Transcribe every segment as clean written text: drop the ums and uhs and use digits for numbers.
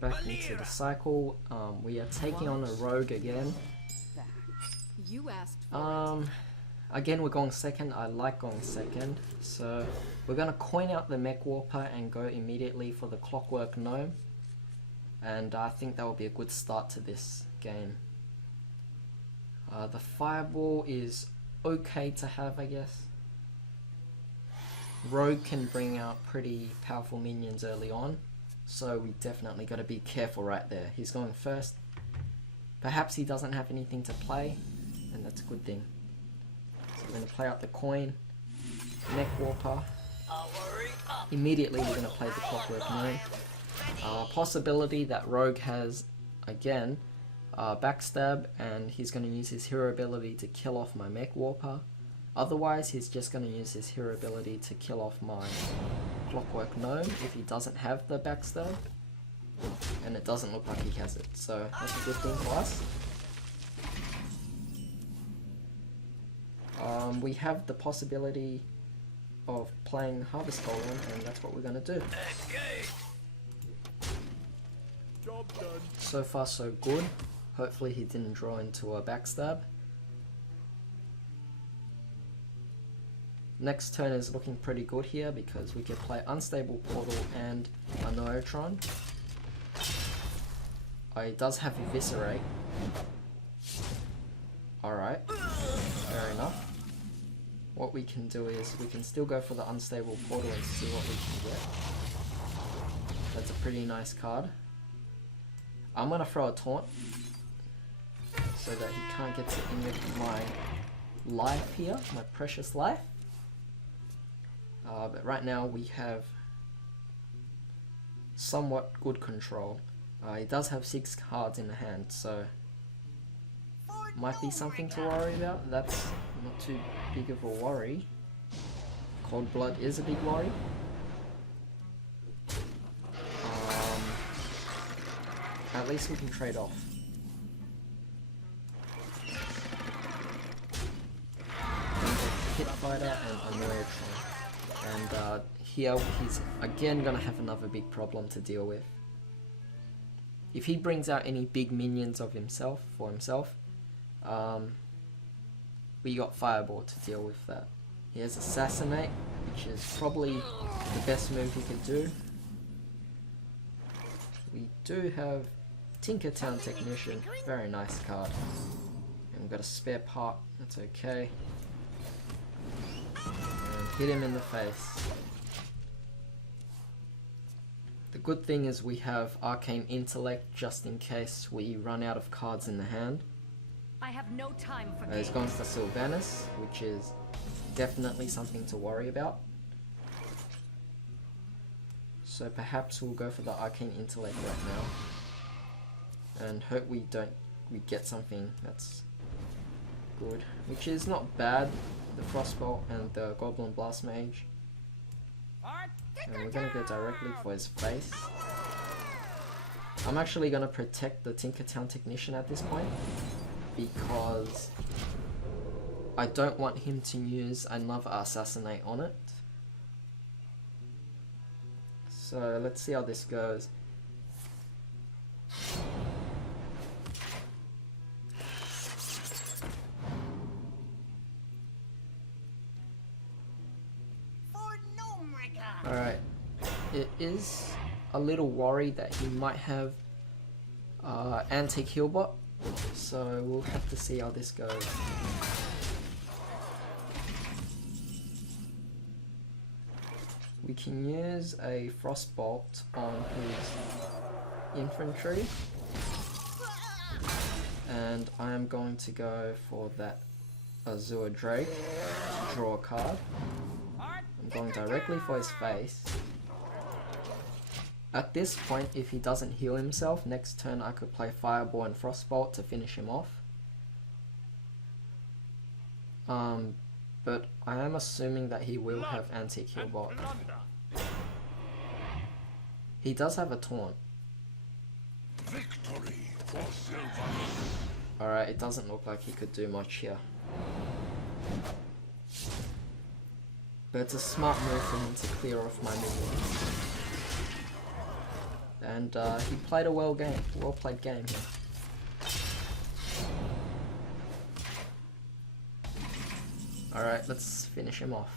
back into the cycle. We are taking on a rogue again. You asked for it. Again, we're going second. I like going second. So we're going to coin out the Mech Warper and go immediately for the Clockwork Gnome. And I think that will be a good start to this game. The Fireball is okay to have, I guess. Rogue can bring out pretty powerful minions early on. So we definitely got to be careful right there. He's going first. Perhaps he doesn't have anything to play. And that's a good thing. So we're going to play out the coin. Mech Warper. Immediately we're going to play the Clockwork Gnome. Possibility that Rogue has, again, Backstab, and he's going to use his hero ability to kill off my Mech Warper. Otherwise, he's just going to use his hero ability to kill off my Clockwork Gnome if he doesn't have the Backstab. And it doesn't look like he has it, so that's a good thing for us. We have the possibility of playing Hearthstone, and that's what we're going to do. So far so good. Hopefully he didn't draw into a Backstab. Next turn is looking pretty good here because we can play Unstable Portal and a Neutron. He does have Eviscerate. Alright, fair enough. What we can do is we can still go for the Unstable Portal and see what we can get. That's a pretty nice card. I'm going to throw a Taunt so that he can't get to any of my life here, my precious life. But right now we have somewhat good control. He does have 6 cards in the hand, so might be something to worry about. That's not too big of a worry. Cold Blood is a big worry. At least we can trade off. Hit Fighter and a Neutron. And here he's again gonna have another big problem to deal with. If he brings out any big minions of himself for himself, we got Fireball to deal with that. He has Assassinate, which is probably the best move he could do. We do have Tinkertown Technician, very nice card. And we've got a spare part, that's okay. And hit him in the face. The good thing is we have Arcane Intellect just in case we run out of cards in the hand. I have no time for He's going for Sylvanas, which is definitely something to worry about. So perhaps we'll go for the Arcane Intellect right now. And hope we get something that's good. Which is not bad. The Frostbolt and the Goblin Blast Mage. And we're gonna go directly for his face. I'm actually gonna protect the Tinkertown Technician at this point, because I don't want him to use another Assassinate on it. So let's see how this goes. Alright, it is a little worried that he might have Antique Healbot, so we'll have to see how this goes. We can use a Frostbolt on his infantry, and I am going to go for that Azure Drake to draw a card. I'm going directly for his face. At this point, if he doesn't heal himself, next turn I could play Fireball and Frostbolt to finish him off. But I am assuming that he will have Antique Healbot. He does have a Taunt. Alright, it doesn't look like he could do much here. But it's a smart move for him to clear off my minions. And he played a well played game here. Alright, let's finish him off.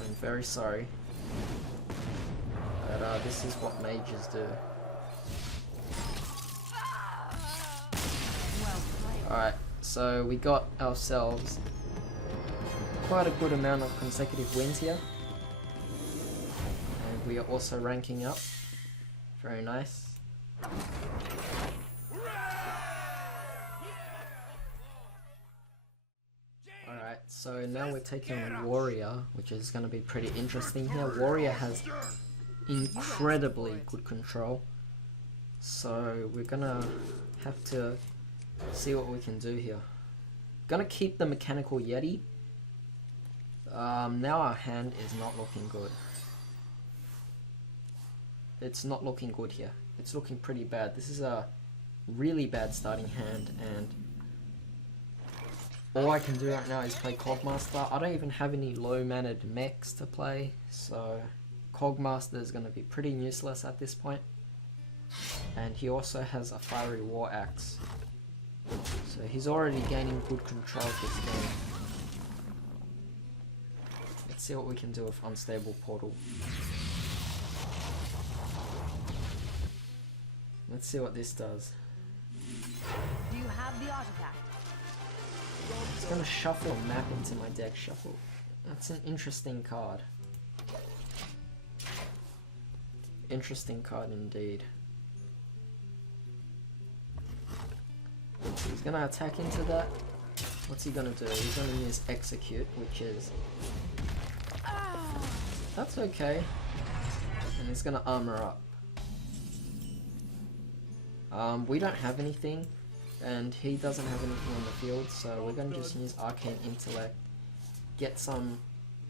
I'm very sorry. But this is what mages do. Alright, so we got ourselves quite a good amount of consecutive wins here. And we are also ranking up. Very nice. Alright, so now we're taking Warrior, which is going to be pretty interesting here. Warrior has incredibly good control. So we're going to have to see what we can do here. Gonna keep the Mechanical Yeti. Now our hand is not looking good. It's not looking good here. It's looking pretty bad. This is a really bad starting hand, and all I can do right now is play Cogmaster. I don't even have any low-mannered mechs to play, so Cogmaster is going to be pretty useless at this point. And he also has a Fiery War Axe. So he's already gaining good control of this game. Let's see what we can do with Unstable Portal. Let's see what this does. Do you have the artifact? It's gonna shuffle a map into my deck. Shuffle. That's an interesting card. Interesting card indeed. He's gonna attack into that. What's he gonna do? He's gonna use Execute, which is... That's okay. And he's gonna armor up. We don't have anything, and he doesn't have anything on the field, so we're gonna just use Arcane Intellect, get some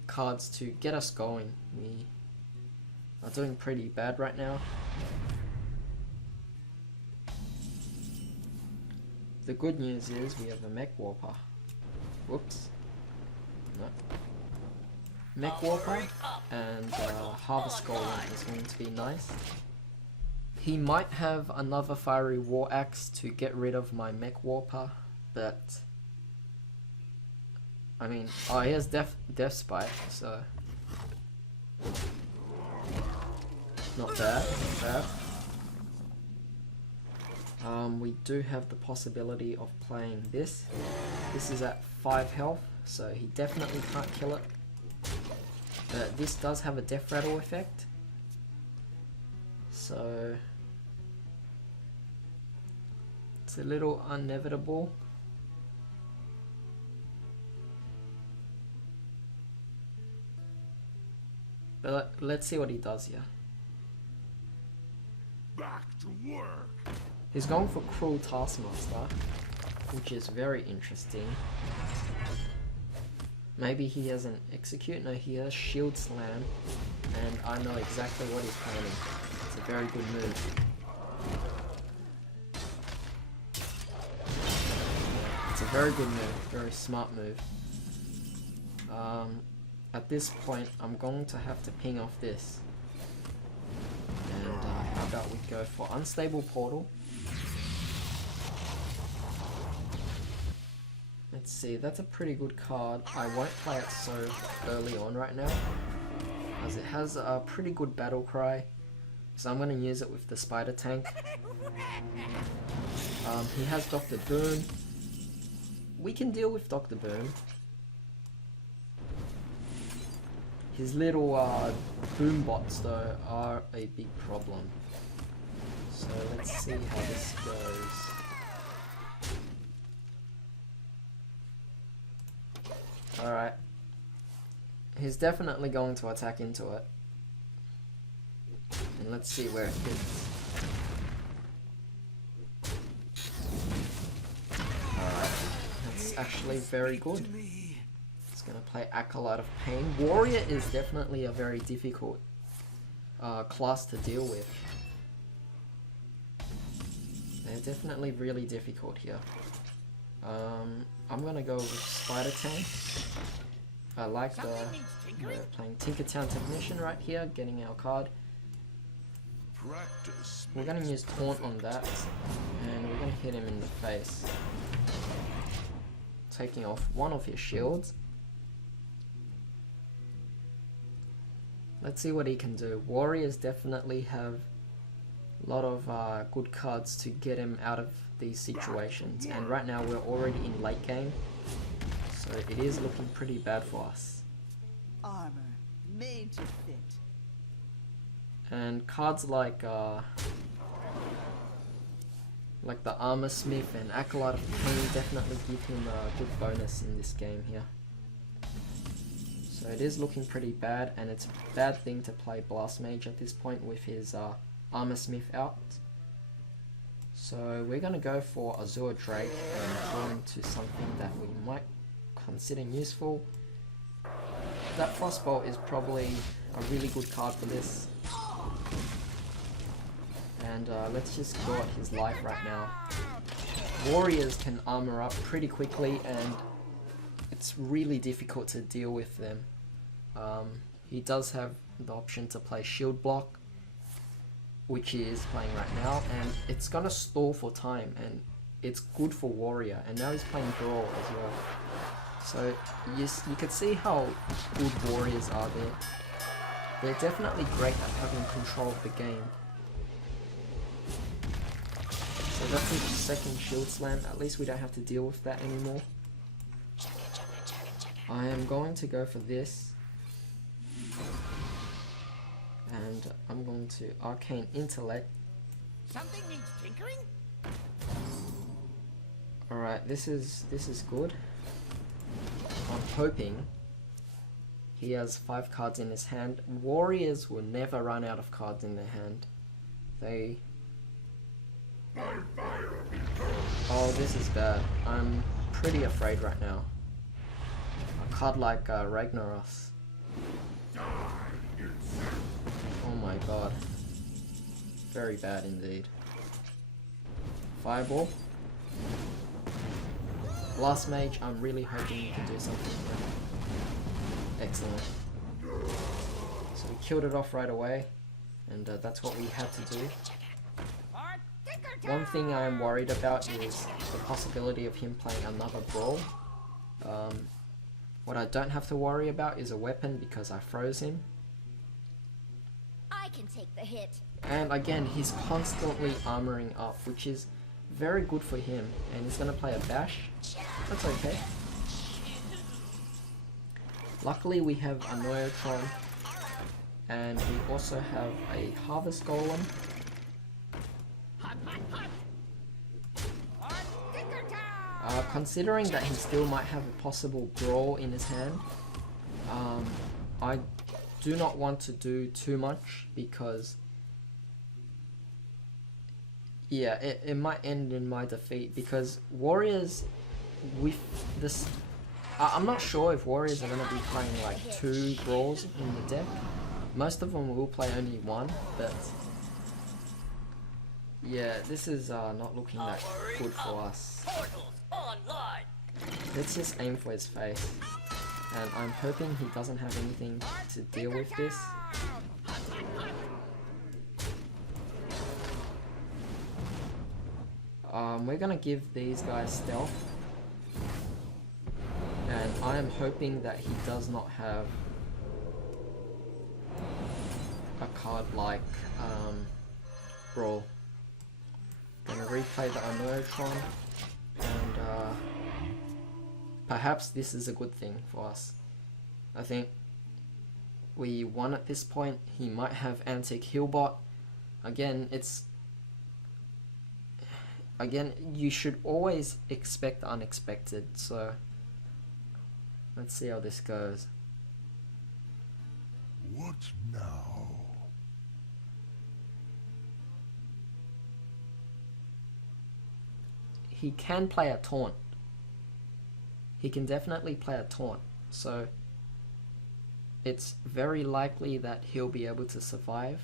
cards to get us going. We are doing pretty bad right now. The good news is we have a Mech Warper. Whoops. No. Mech Warper and Harvest Golem is going to be nice. He might have another Fiery War Axe to get rid of my Mech Warper, but... I mean, oh, he has Death Spite, so... Not bad, not bad. We do have the possibility of playing this. This is at 5 health, so he definitely can't kill it. This does have a Death Rattle effect. So... it's a little inevitable. But let's see what he does here. Back to work. He's going for Cruel Taskmaster, which is very interesting. Maybe he has an Execute. No, he has Shield Slam, and I know exactly what he's planning. It's a very good move. It's a very good move, very smart move. At this point, I'm going to have to ping off this. And how about we go for Unstable Portal. Let's see, that's a pretty good card. I won't play it so early on right now, as it has a pretty good battle cry. So I'm going to use it with the Spider Tank. He has Dr. Boom. We can deal with Dr. Boom. His little boom bots though are a big problem. So let's see how this goes. Alright. He's definitely going to attack into it. And let's see where it hits. Alright. That's actually very good. It's gonna play Acolyte of Pain. Warrior is definitely a very difficult class to deal with. They're definitely really difficult here. I'm gonna go with Spider Tank. I like the playing Tinkertown Technician right here, getting our card. We're going to use Taunt on that, and we're going to hit him in the face, taking off one of his shields. Let's see what he can do. Warriors definitely have a lot of good cards to get him out of these situations, and right now we're already in late game, so it is looking pretty bad for us. Armor made to fit. And cards like the Armor Smith and Acolyte of Pain definitely give him a good bonus in this game here. So it is looking pretty bad, and it's a bad thing to play Blast Mage at this point with his Armor Smith out. So we're going to go for Azure Drake and go into something that we might consider useful. That Frostbolt is probably a really good card for this. And let's just go at his life right now. Warriors can armor up pretty quickly, and it's really difficult to deal with them. He does have the option to play Shield Block, which he is playing right now, and it's gonna stall for time, and it's good for Warrior, and now he's playing Brawl as well. So you can see how good Warriors are there. They're definitely great at having control of the game. So that's his second Shield Slam. At least we don't have to deal with that anymore. I am going to go for this. And I'm going to Arcane Intellect. Something needs tinkering? Alright, this is good. I'm hoping he has 5 cards in his hand. Warriors will never run out of cards in their hand. Oh, this is bad. I'm pretty afraid right now. A card like Ragnaros. Oh my god. Very bad indeed. Fireball. Blast Mage, I'm really hoping you can do something here. Excellent. So we killed it off right away, and that's what we had to do. One thing I am worried about is the possibility of him playing another Brawl. What I don't have to worry about is a weapon because I froze him. I can take the hit. And again, he's constantly armoring up, which is very good for him. And he's going to play a Bash. That's okay. Luckily we have a Neotron, and we also have a Harvest Golem. Considering that he still might have a possible Brawl in his hand, I do not want to do too much because yeah, it might end in my defeat, because Warriors with this, I'm not sure if Warriors are going to be playing like 2 Brawls in the deck. Most of them will play only 1, but yeah, this is not looking that good for us. Let's just aim for his face, and I'm hoping he doesn't have anything to deal with this. We're gonna give these guys stealth, and I am hoping that he does not have a card like Brawl. Gonna replay the Neotron, and perhaps this is a good thing for us. I think we won at this point. He might have Antique Healbot. Again, you should always expect the unexpected, so let's see how this goes. What now? He can play a taunt. He can definitely play a taunt, so it's very likely that he'll be able to survive.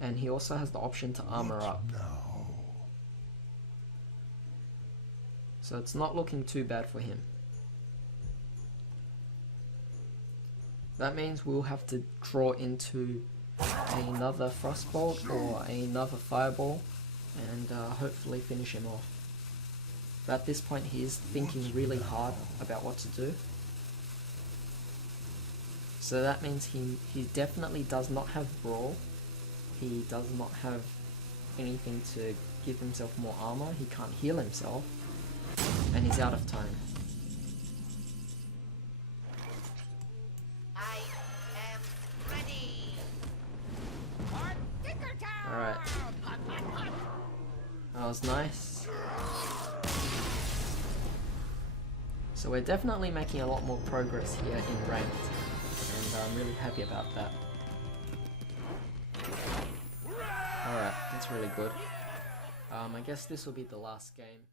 And he also has the option to armor up. Now? So it's not looking too bad for him. That means we'll have to draw into another Frostbolt or another Fireball and hopefully finish him off. But at this point he is thinking really hard about what to do. So that means he definitely does not have Brawl. He does not have anything to give himself more armor. He can't heal himself. And he's out of time. I am ready. For Tinker Town. Alright. Hot, hot, hot. That was nice. So we're definitely making a lot more progress here in ranked. And I'm really happy about that. Alright, that's really good. I guess this will be the last game.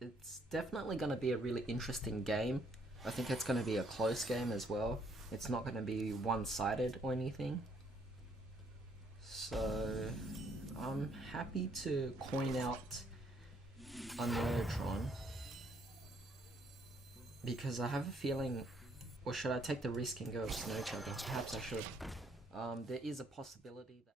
It's definitely going to be a really interesting game. I think it's going to be a close game as well. It's not going to be one-sided or anything. So I'm happy to coin out a Nerdtron. Because I have a feeling, or should I take the risk and go with Snow Chugger? Perhaps I should. There is a possibility that